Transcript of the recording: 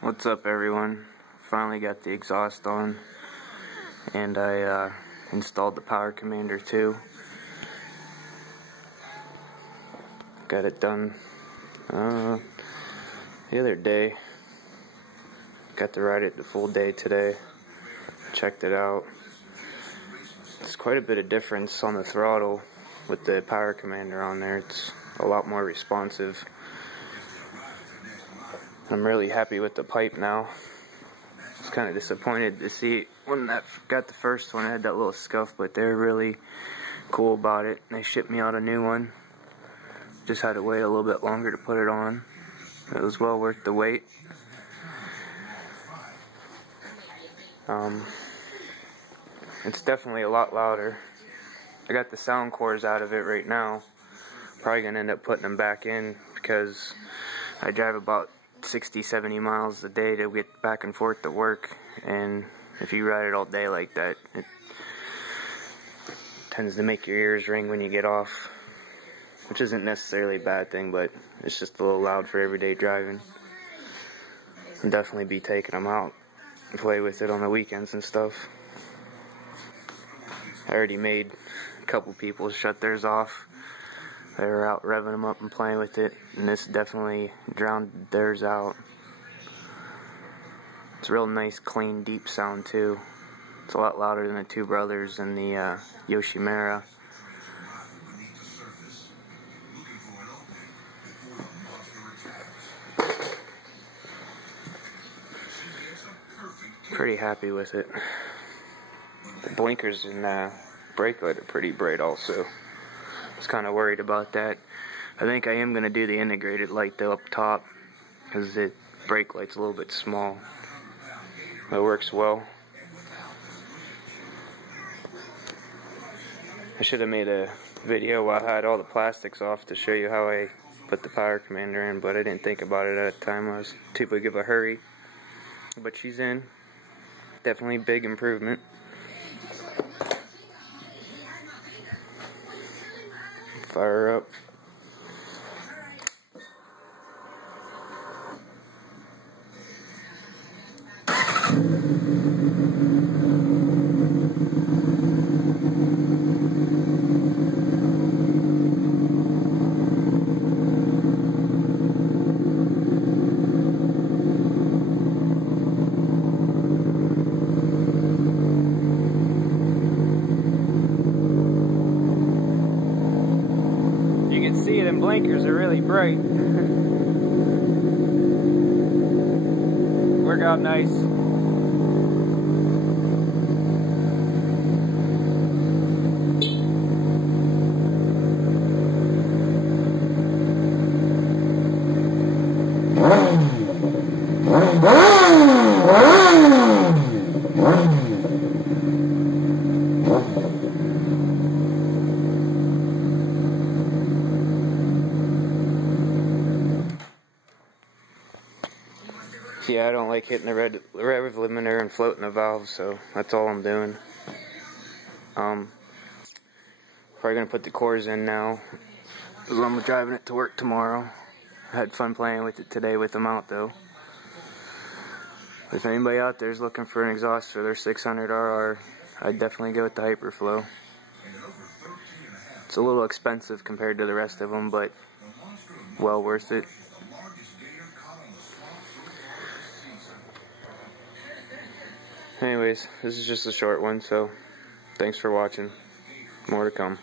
What's up, everyone? Finally got the exhaust on, and I installed the power commander too. Got it done the other day. Got to ride it the full day today. Checked it out. It's quite a bit of difference on the throttle with the power commander on there. It's a lot more responsive. I'm really happy with the pipe now. I was kind of disappointed to see when I got the first one, I had that little scuff, but they're really cool about it. They shipped me out a new one. Just had to wait a little bit longer to put it on. It was well worth the wait. It's definitely a lot louder. I got the sound cores out of it right now. Probably gonna end up putting them back in because I drive about 60-70 miles a day to get back and forth to work, and if you ride it all day like that, it tends to make your ears ring when you get off, which isn't necessarily a bad thing, but it's just a little loud for everyday driving. I'll definitely be taking them out and play with it on the weekends and stuff. I already made a couple people shut theirs off. They were out revving them up and playing with it, and this definitely drowned theirs out. It's a real nice, clean, deep sound too. It's a lot louder than the Two Brothers and the Yoshimura. Pretty happy with it. The blinkers and brake light are pretty bright also. I was kind of worried about that. I think I am going to do the integrated light though up top, because the brake light's a little bit small. It works well. I should have made a video while I had all the plastics off to show you how I put the power commander in, but I didn't think about it at the time. I was too big of a hurry. But she's in. Definitely big improvement. Fire up. See, them blinkers are really bright. Work out nice. Yeah, I don't like hitting the rev limiter and floating the valve, so that's all I'm doing. Probably gonna put the cores in now, because I'm driving it to work tomorrow. I had fun playing with it today with them out though. If anybody out there is looking for an exhaust for their 600RR, I'd definitely go with the Hyperflo. It's a little expensive compared to the rest of them, but well worth it. Anyways, this is just a short one, so thanks for watching. More to come.